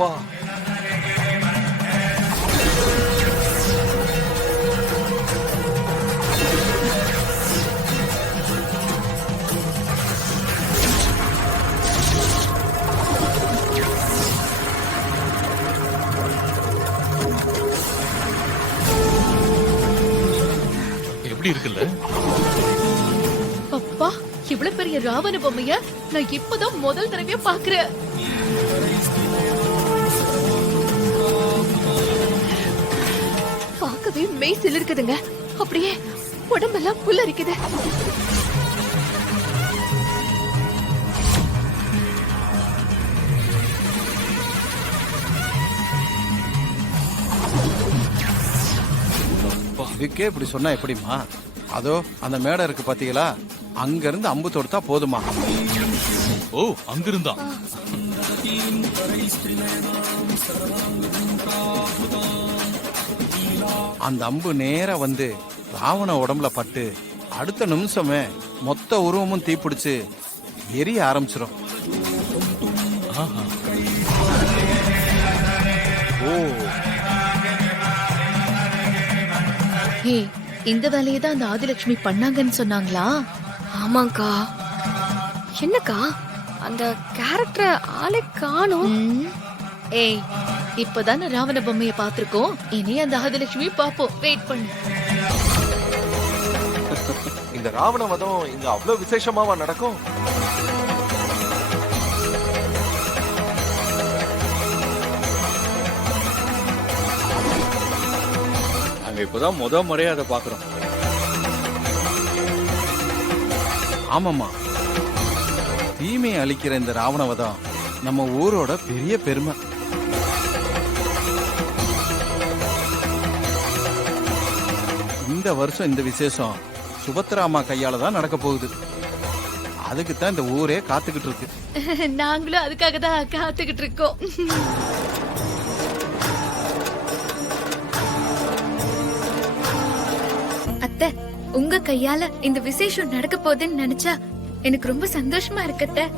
அப்பா, எப்படி இருக்குல்ல? அப்பா, இவ்வளவு பெரிய ராவண பொம்மைய நான் இப்பதான் முதல் தடவையா பாக்குறேன். பார்க்கவே மெய் சிலிர்க்குதுங்க. அப்படியே உடம்பெல்லாம் புல்லரிக்குது. இதுக்கே இப்படி சொன்னா எப்படிமா? அதோ அந்த மேடை இருக்கு பாத்தீங்களா, அங்க இருந்து அம்பு தொடுத்தா போதுமா? ஓ, அங்கிருந்தா? அந்த அம்பு நேரா வந்து ராவண உடம்புல பட்டு அடுத்த நிமிஷமே மொத்த உருவமும் தீப்பிடிச்சு எரிய ஆரம்பிச்சிடும். ஆஹா. ஓ, ஏய், இந்த வேலையை தான் அந்த ஆதிலட்சுமி பண்ணாங்கன்னு சொன்னாங்களா? ஆமாக்கா. என்னக்கா அந்த கேரக்டர் ஆளை காணோம். ஏய், இப்பதானே ராவண பொம்மைய பாத்திருக்கோம். இனி அந்த ஆதிலட்சுமி பாப்போம். வெயிட் பண்ணு. இந்த ராவண வதம் இங்க அவ்வளவு விசேஷமாவா நடக்கும்? நாங்க இப்பதான் முறையா அதை பாக்குறோம். ஆமாமா, தீமையை அழிக்கிற இந்த ராவணவதம் நம்ம ஊரோட பெரிய பெருமை. இந்த வருஷம் இந்த விசேஷம் சுபத்ராமா கையால தான் நடக்க போகுது. அதுக்கு தான் இந்த ஊரே காத்துக்கிட்டு இருக்கு. நாங்களும் அதுக்காக தான் காத்துக்கிட்டு இருக்கோம். அத்தை, உங்க கையால இந்த விசேஷம் நடக்க போகுதுன்னு நினைச்சா எனக்கு ரொம்ப சந்தோஷமா இருக்கத்த.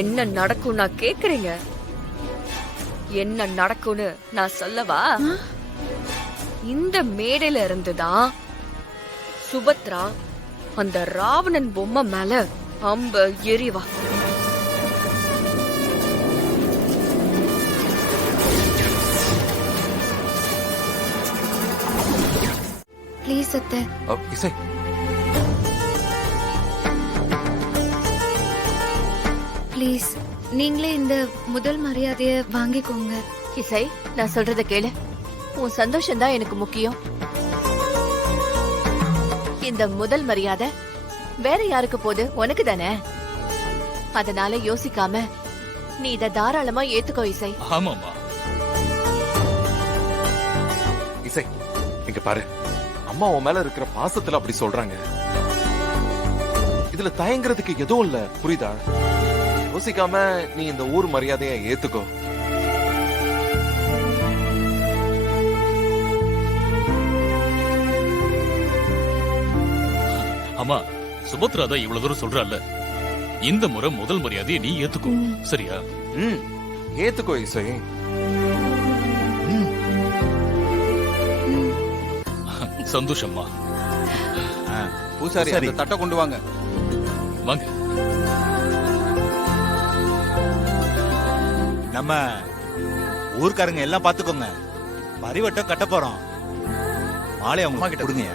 என்ன நடக்கும் நான் கேக்குறீங்க? என்ன நடக்கும்னு நான் சொல்லவா? இந்த மேடையில இருந்துதான் சுபத்ரா அந்த ராவணன் பொம்மை மேல அம்ப எறிவா. ப்ளீஸ் அத்தை. இசை, ப்ளீஸ் நீங்களே இந்த முதல் மரியாதைய வாங்கிக்கோங்க. இசை, நான் சொல்றத கேளு. உன் சந்தோஷம் தான் எனக்கு முக்கியம். இந்த முதல் மரியாதை வேற யாருக்கு போகுது? உனக்கு தானே. அதனால யோசிக்காம நீ இத தாராளமா ஏத்துக்கோ இசை. ஆமாமா. இசை, இங்க பாரு. அம்மா உன் மேல இருக்கிற பாசத்துல அப்படி சொல்றாங்க. இதுல தயங்குறதுக்கு எதுவும் இல்ல, புரியுதா? யோசிக்காம நீ இந்த ஊர் மரியாதையை ஏத்துக்கோ. ஆமா, சுபத்ரா தான் இவ்வளவு தூரம் சொல்றால. இந்த முறை முதல் மரியாதையை நீ ஏத்துக்கோ, சரியா? ஏத்துக்கோ இசை. சந்தோஷம்மா. பூசாரி, அந்த தட்டை கொண்டு வாங்க. வாங்க. நம்ம ஊர்க்காரங்க எல்லாம் பாத்துக்கோங்க. பரிவட்டம் கட்ட போறோம். மாலை அவங்க கொடுங்க.